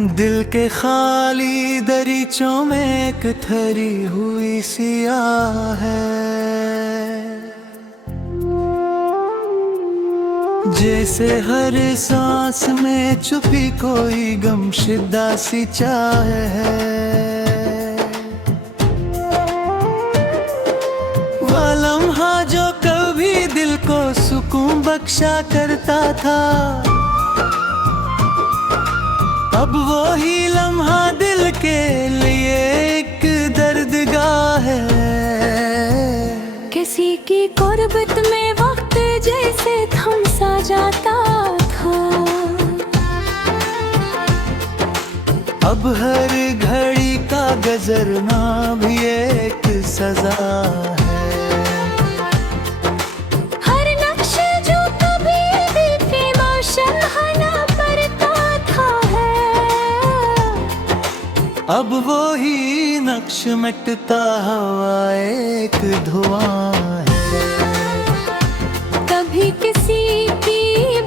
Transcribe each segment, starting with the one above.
दिल के खाली दरीचों में एक थरी हुई सियाह है, जैसे हर सांस में छुपी कोई गमशिदा सी चाह है। वो लम्हा जो कभी दिल को सुकून बख्शा करता था, अब वो ही लम्हा दिल के लिए एक दर्दगाह है। किसी की गुर्बत में वक्त जैसे थम सा जाता था, अब हर घड़ी का गुजरना भी एक सजा है। हर नक्श जो कभी दिल पे रोशन होना पड़ता था है, अब वो ही नक्श मिटता हुआ एक धुआं है। कभी किसी की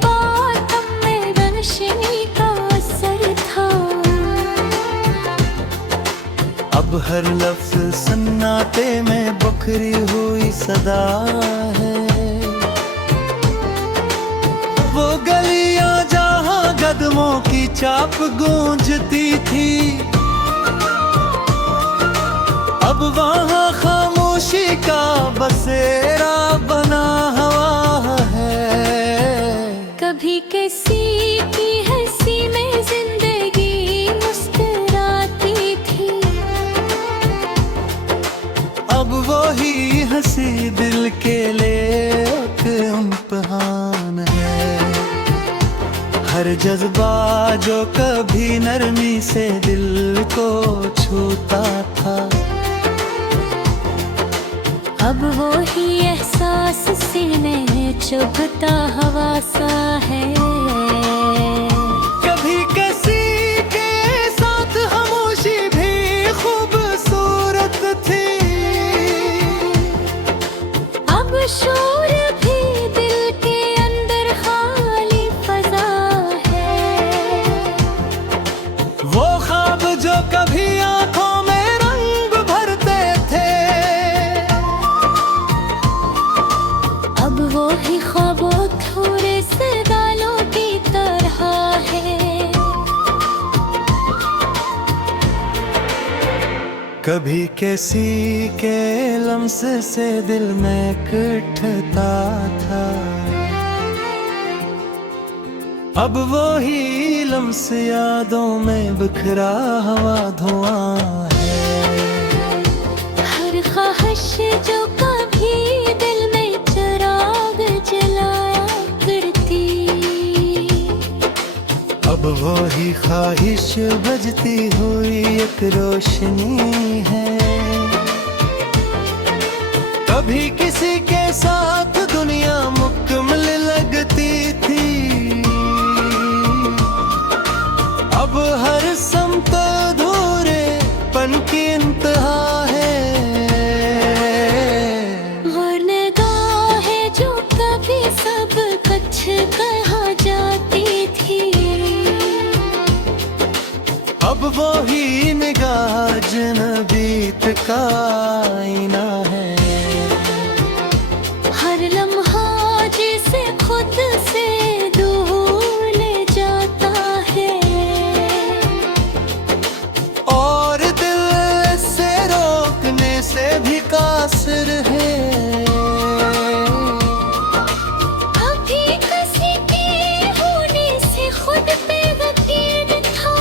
बात में रोशनी का असर था, अब हर लफ्ज सन्नाटे में बिखरी हुई सदा है। वो गलियां जहां कदमों की चाप गूंजती थी, अब वहाँ खामोशी का बसेरा बना हुआ है। कभी किसी की हंसी में जिंदगी मुस्कुराती थी, अब वो ही हंसी दिल के लिए एक इम्तिहान है। हर जज्बा जो कभी नरमी से दिल को छूता था, अब वो ही एहसास सीने में चुभता हवा सा है। कभी किसी के साथ खामोशी भी खूबसूरत थी, अब शोर भी दिल के अंदर खाली फजा है। वो ख्वाब जो कभी आंखों में रंग भरते थे, अब वो ही ख्वाबों थोड़े से दालों की तरह है। कभी किसी के लम्से से दिल में कटता था, अब वो ही लम्स यादों में बिखरा हुआ धुआं है। हर ख्वाहिश जो कभी दिल में चिराग जलाया करती, अब वो ही ख्वाहिश बजती हुई एक रोशनी है। कभी किसी के साथ दुनिया मुकम्मल लगती थी, अब हर समत अधूरे पन की इंतहा है। और निगाहें जो कभी सब कुछ कहा जाती थी, अब वो ही निगाह जनबीत का आईना है। हर लम्हा जिसे खुद से दूर ले जाता है, और दिल से रोकने से भी कासिर है। अभी किसी के होने से खुद पे यकीन था,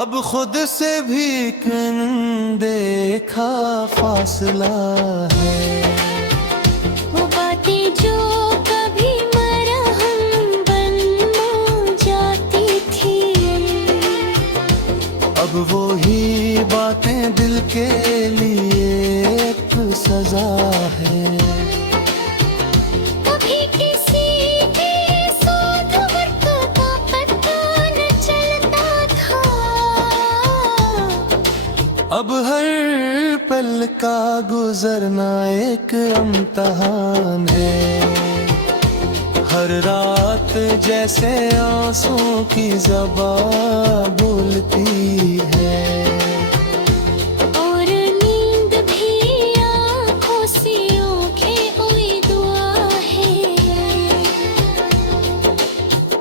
अब खुद से भी देखा फासला है। वो बातें जो कभी मरहम बन जाती थी, अब वो ही बातें दिल के लिए एक सजा है। कभी किसी के साथ वक्त का पता न चलता था, अब हर पल का गुजरना एक इम्तिहान है। हर रात बात जैसे आंसू की ज़बान बोलती है। और नींद भी आँखों से ओंखें हुई दुआ है।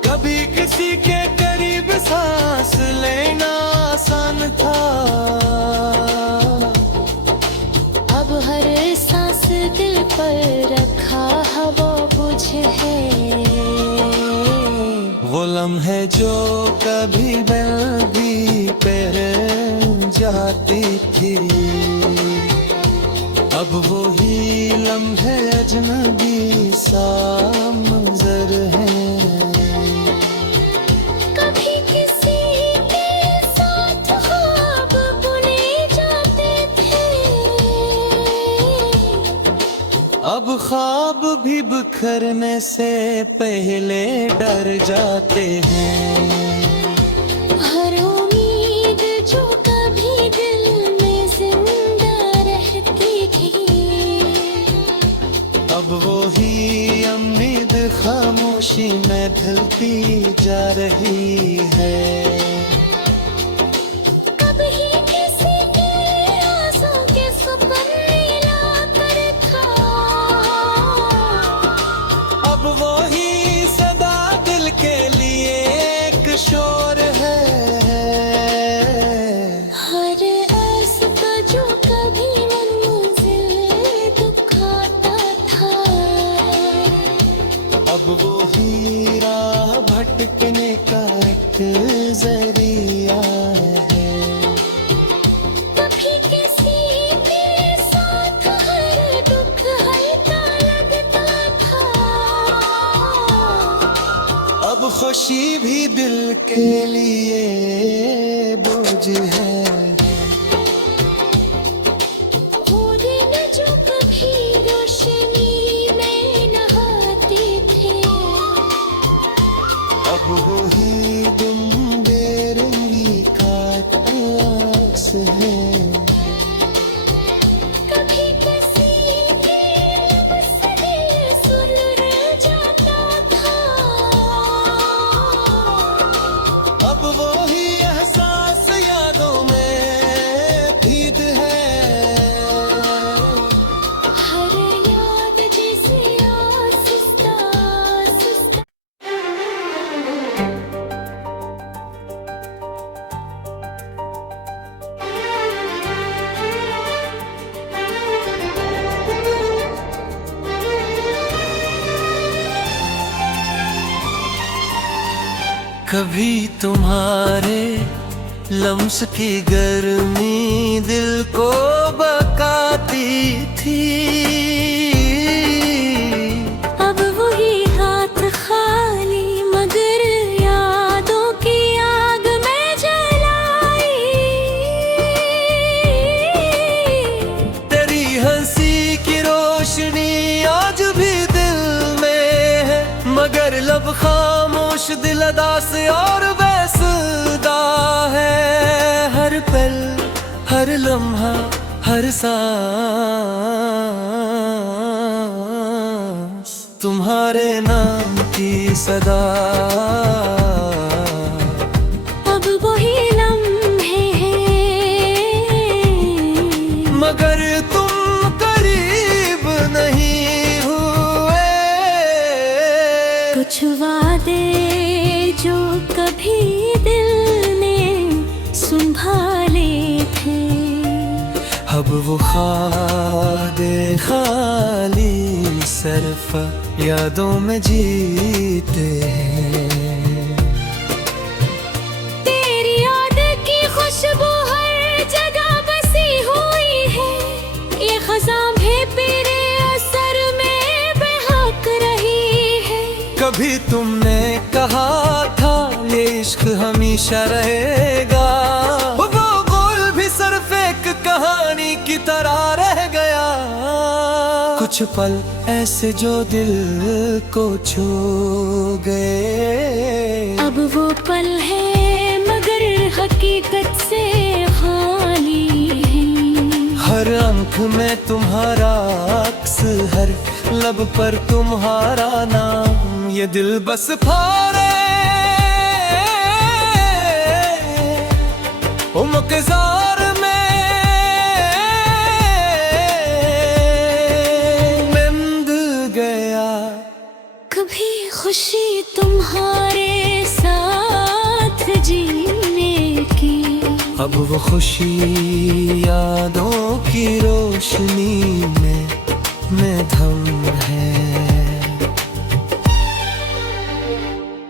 कभी किसी के करीब सांस लेना आसान था, अब हर सांस दिल पर रखा हवा बुझ है। वो लम्हे जो कभी दिल भी पहन जाती थी, अब वो ही लम्हे अजनबी सा मंजर है। कभी किसी के साथ ख्वाब बुने जाते थे, अब ख्वाब भी बिखरने से पहले डर जाते हैं। हर उम्मीद जो कभी दिल में जिंदा रहती थी, अब वो ही उम्मीद खामोशी में ढलती जा रही है। कभी किसी के आंसू के सपने लाकर था, अब वो ही सदा दिल के लिए एक शोर है। हर अर्ज़ का जो कभी मंजिल दुखाता था, अब वो ही राह भटकने का एक जरिया है। कभी किसी के साथ हर दुख हल्का लगता था, अब खुशी भी दिल के लिए बोझ है। वो दिन जो कभी रोशनी में नहाते थे, अब वो ही गुम बेरंगी का तलाश है। कभी किसी के लब से दिल सुलग जाता था, अब वो ही एहसास यादों में भीग है। हर याद जैसे आहिस्ता आहिस्ता कभी तुम्हारे लम्स की गर्मी दिल को बकाती थी, अब वही हाथ खाली मगर यादों की आग में जलाई। तेरी हंसी की रोशनी आज भी दिल में है, मगर लब खामोश दिल अदास और बेसुदा है। हर पल हर लम्हा हर सांस तुम्हारे नाम की सदा, अब वही लम्हे हैं, मगर तुम करीब नहीं हुए। कुछ वादे जो कभी दिल ने संभाले थे, अब वो खादे खाली सिर्फ यादों में जीते हैं। तेरी याद की खुशबू हर जगह बसी हुई है, ये खज़ां भी तेरे असर में बहक रही है। कभी तुमने कहा था ये इश्क हमेशा रहेगा, वो गोल भी सिर्फ एक कहानी की तरह रह गया। कुछ पल ऐसे जो दिल को छू गए, अब वो पल है मगर हकीकत से खाली है। हर आंख में तुम्हारा अक्स, हर लब पर तुम्हारा नाम ये दिल बस फारे उमकजार में मिंद गया। कभी खुशी तुम्हारे साथ जीने की, अब वो खुशी यादों की रोशनी में धम है।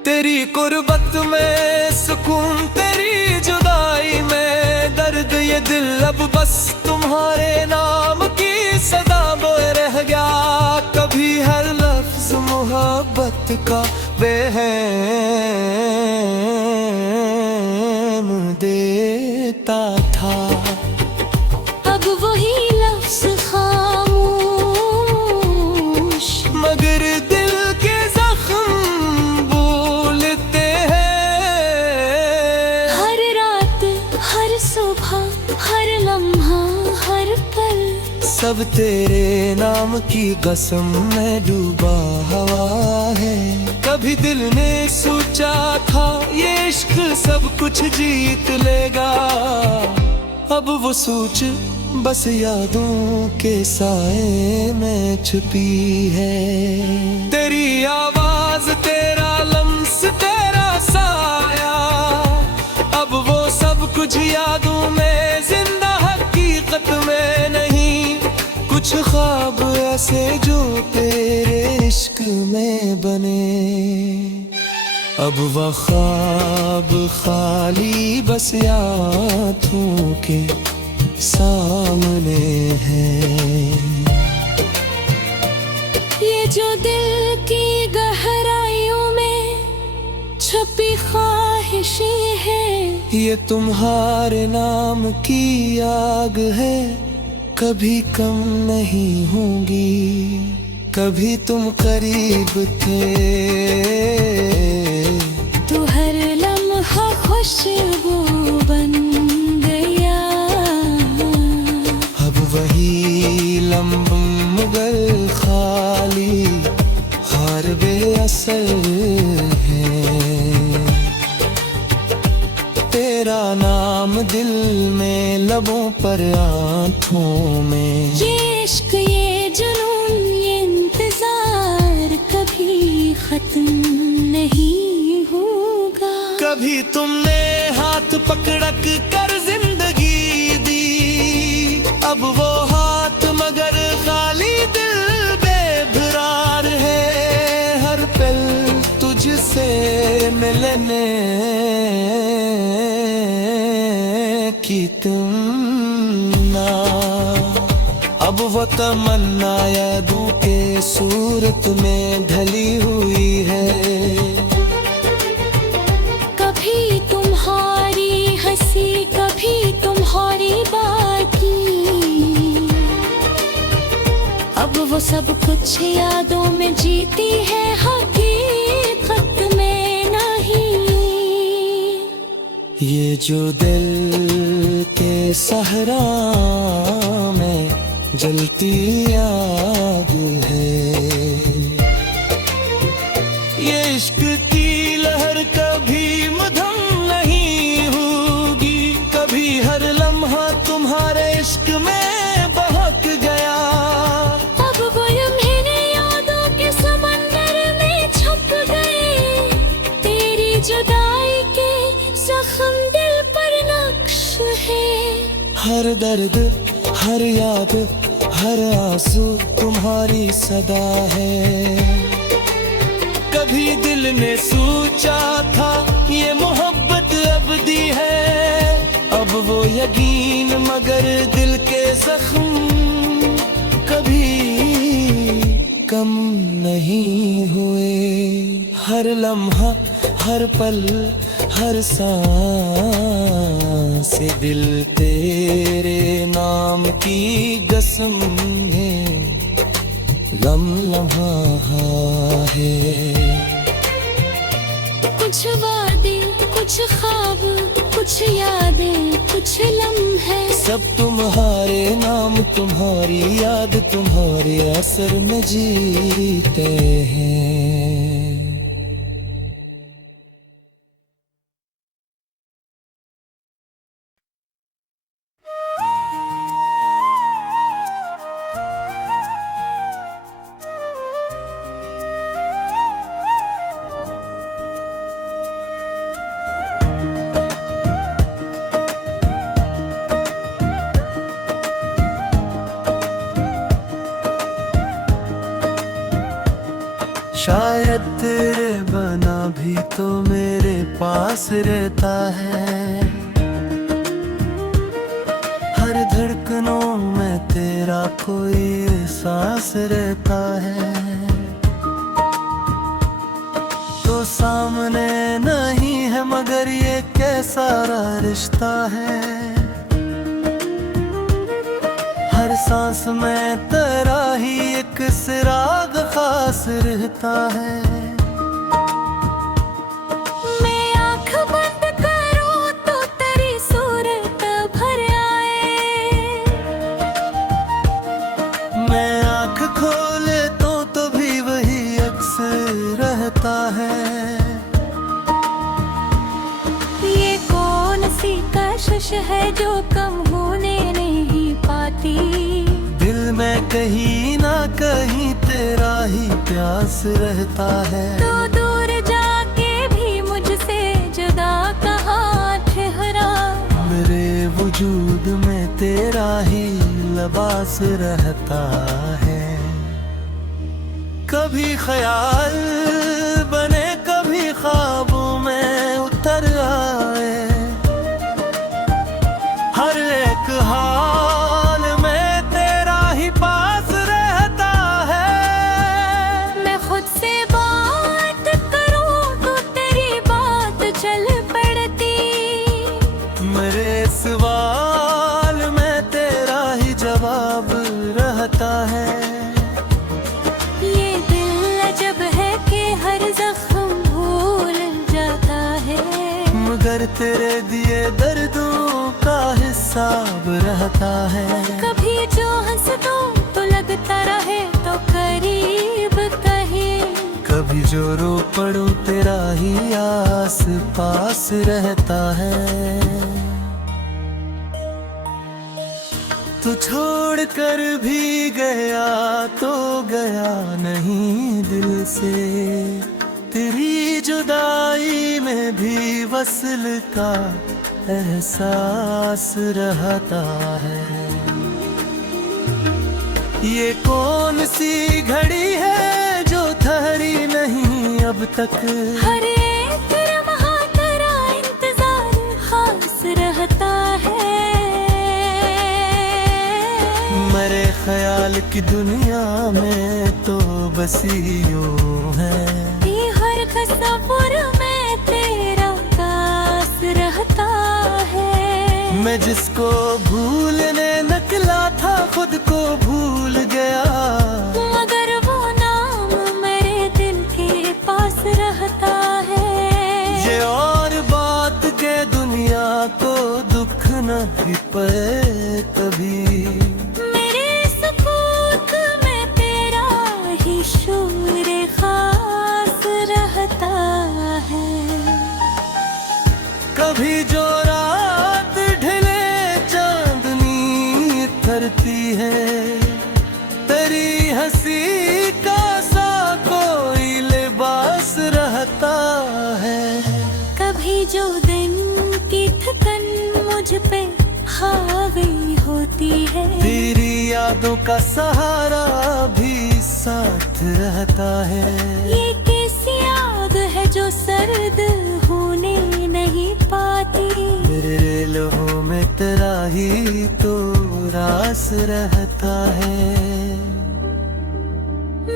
तेरी कुर्बत में सुकून, तेरी जुदाई में दर्द, ये दिल अब बस तुम्हारे नाम की सदा बोए रह गया। कभी हर लफ्ज मोहब्बत का बेहम देता था, अब वही लफ्ज खामोश, मगर दिल के जख्म बोलते हैं। हर रात, हर सुबह, हर लम्हा, हर पल, सब तेरे नाम की कसम में डूबा हुआ है। कभी दिल ने सोचा था ये इश्क सब कुछ जीत लेगा, अब वो सोच बस यादों के साए में छुपी है। तेरी आवाज, तेरा लम्स, तेरा साया, अब वो सब कुछ यादों में जिंदा, हकीकत में नहीं। कुछ ख्वाब ऐसे जो तेरे इश्क में बने, अब वह ख्वाब खाली बस यादों के सामने है। ये जो दिल की गहराइयों में छुपी ख्वाहिशें हैं, ये तुम्हारे नाम की आग है, कभी कम नहीं होंगी। कभी तुम करीब थे, तू हर लम्हा खुशबू बन गया। अब वही लम्ब मगर खाली, हार बेअसर है। तेरा नाम दिल में, लबों पर, आँखों में, ये इश्क, ये जुनून, ये इंतजार कभी खत्म नहीं होगा। कभी तुमने हाथ पकड़क कर जिंदगी दी, अब वो हाथ मगर खाली, दिल बेभरार है। हर पल तुझसे मिलने की तमन्ना, अब वो तमन्ना यादों के सूरत में ढली हुई है। कभी तुम्हारी हंसी, कभी तुम्हारी बाकी, अब वो सब कुछ यादों में जीती है, हकीकत में नहीं। ये जो दिल के सहरा में जलती आग है, ये इश्क की लहर कभी मधम नहीं होगी। कभी हर लम्हा तुम्हारे इश्क में बहक गया, अब वो लम्हे यादों के समंदर में छुप गए। तेरी जुदाई के जख्म दिल पर नक्श है, हर दर्द, हर याद, हर आंसू तुम्हारी सदा है। कभी दिल ने सोचा था ये मोहब्बत अबदी है, अब वो यकीन मगर दिल के जख्म कभी कम नहीं हुए। हर लम्हा, हर पल, हर सांस से दिल तेरे नाम की कसम है लम्हा है। कुछ वादे, कुछ ख्वाब, कुछ यादें, कुछ लम्हे, सब तुम्हारे नाम, तुम्हारी याद, तुम्हारे असर में जीते हैं। दीवाना भी तो मेरे पास रहता है। हर धड़कनों में तेरा कोई एहसास रहता है। तो सामने नहीं है मगर ये कैसा रिश्ता है। हर सांस में तेरा ही एक सिराग खास रहता है। मैं आँख बंद करूँ तो तेरी सूरत भर आए। मैं आँख खोले तो भी वही अक्स रहता है। ये कौन सी कशिश है जो कम होने नहीं पाती। दिल में कहीं ना कहीं तेरा ही प्यास रहता है। तो दूर जाके भी मुझसे जुदा कहाँ ठहरा। मेरे वजूद में तेरा ही लिबास रहता है। कभी ख्याल बने कभी ख्वाबों में उतर आए। हर एक हाल में तेरा ही पास रहता है। मैं खुद से बात करूं तो तेरी बात चल पड़ती। मेरे सवाल में तेरा ही जवाब रहता है। ये दिल अजब है कि हर जख्म भूल जाता है। मगर तेरे दिए दर्दों का हिसाब रहता है। कभी जो हंस दूं तो लगता रहे तो करीब कहीं। कभी जो रो पड़ूं तेरा ही आस पास रहता है। तू छोड़ कर भी गया तो गया नहीं दिल से। तेरी जुदाई में भी वस्ल का एहसास रहता है। ये कौन सी घड़ी है जो ठहरी नहीं अब तक। हर एक लम्हा तेरा इंतजार खास रहता है। मेरे ख्याल की दुनिया में तो बस यूं है। ये हर तस्वीर में तेरा पास रहता है। मैं जिसको भूलने निकला था खुद को भूल गया। मगर वो नाम मेरे दिल के पास रहता है। ये और बात के दुनिया को दुख न ही पड़े कभी। मेरे सुकूत में तेरा ही शूर खास रहता है। कभी जो रात ढले चांदनी उतरती है। तेरी हंसी का सा कोई लिबास रहता है। कभी जो दिन की थकन मुझ पे हावी होती है। तेरी यादों का सहारा भी साथ रहता है। ये कैसी याद है जो सर्द होने नहीं पाती। मेरे लहू में तेरा ही तो रास रहता है।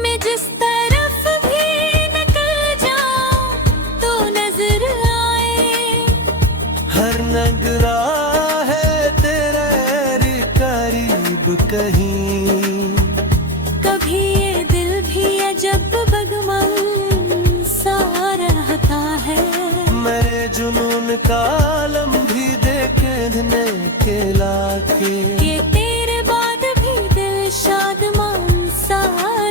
मैं जिस तरफ भी निकल जाऊं तो नजर आए। हर नगरा है तेरे करीब कहीं। कभी ये दिल भी अजब बगमन सा रहता है। मेरे जुनून का आलम भी देखने के लाके। ये तेरे बाद भी दिल शादमान सा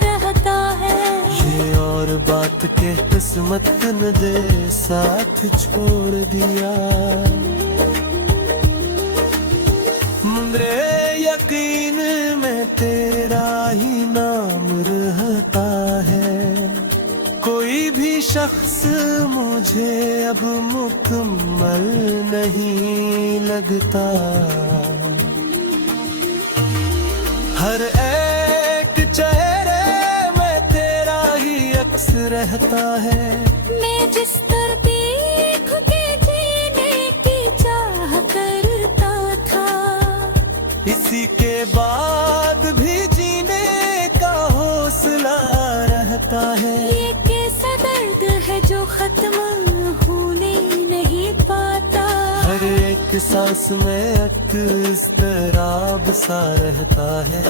रहता है। ये और बात के किस्मत न दे साथ छोड़ दिया। मेरे यकीन में तेरा ही नाम रहता है। कोई भी शख्स मुझे अब मुकम्मल नहीं लगता। हर एक चेहरे में तेरा ही अक्स रहता है। मैं जिस तर देख के जीने की चाह करता था, इसी के बाद भी जीने का हौसला रहता है। ये कैसा दर्द है जो खत्म होने नहीं पाता। हर एक सांस में एक इज़्तिराब सा रहता है।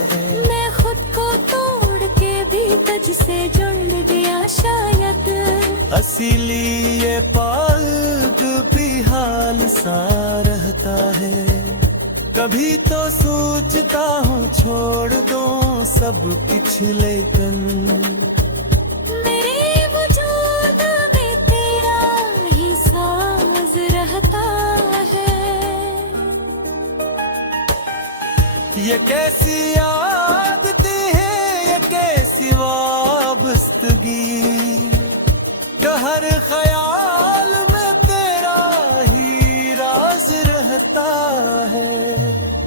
मैं खुद को तोड़ के भी तुझसे जुड़ गया शायद, इसीलिए ये पाल्ग भी हाल सा रहता है। कभी तो सोचता हूँ छोड़ दो सब कुछ, लेकिन मेरे वजूद में तेरा ही साज रहता है। ये कैसी आदतें हैं, ये कैसी वाबस्तगी, जो हर ख्याल में तेरा ही राज रहता है।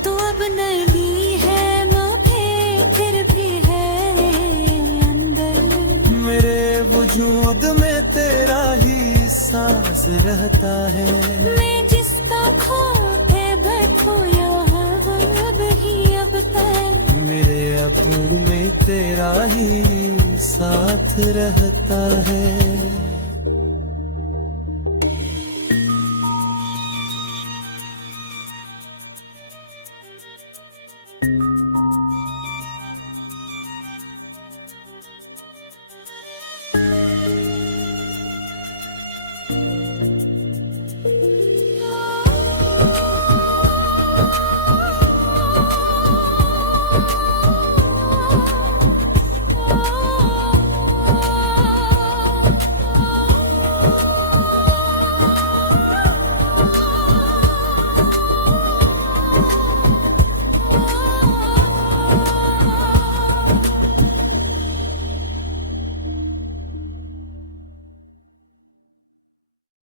तू अब नहीं है मुझे फिर भी है अंदर, मेरे वजूद में तेरा ही सांस रहता है। मैं जिसका खो के खोया अब ही अब तक, मेरे अब में तेरा ही साथ रहता है।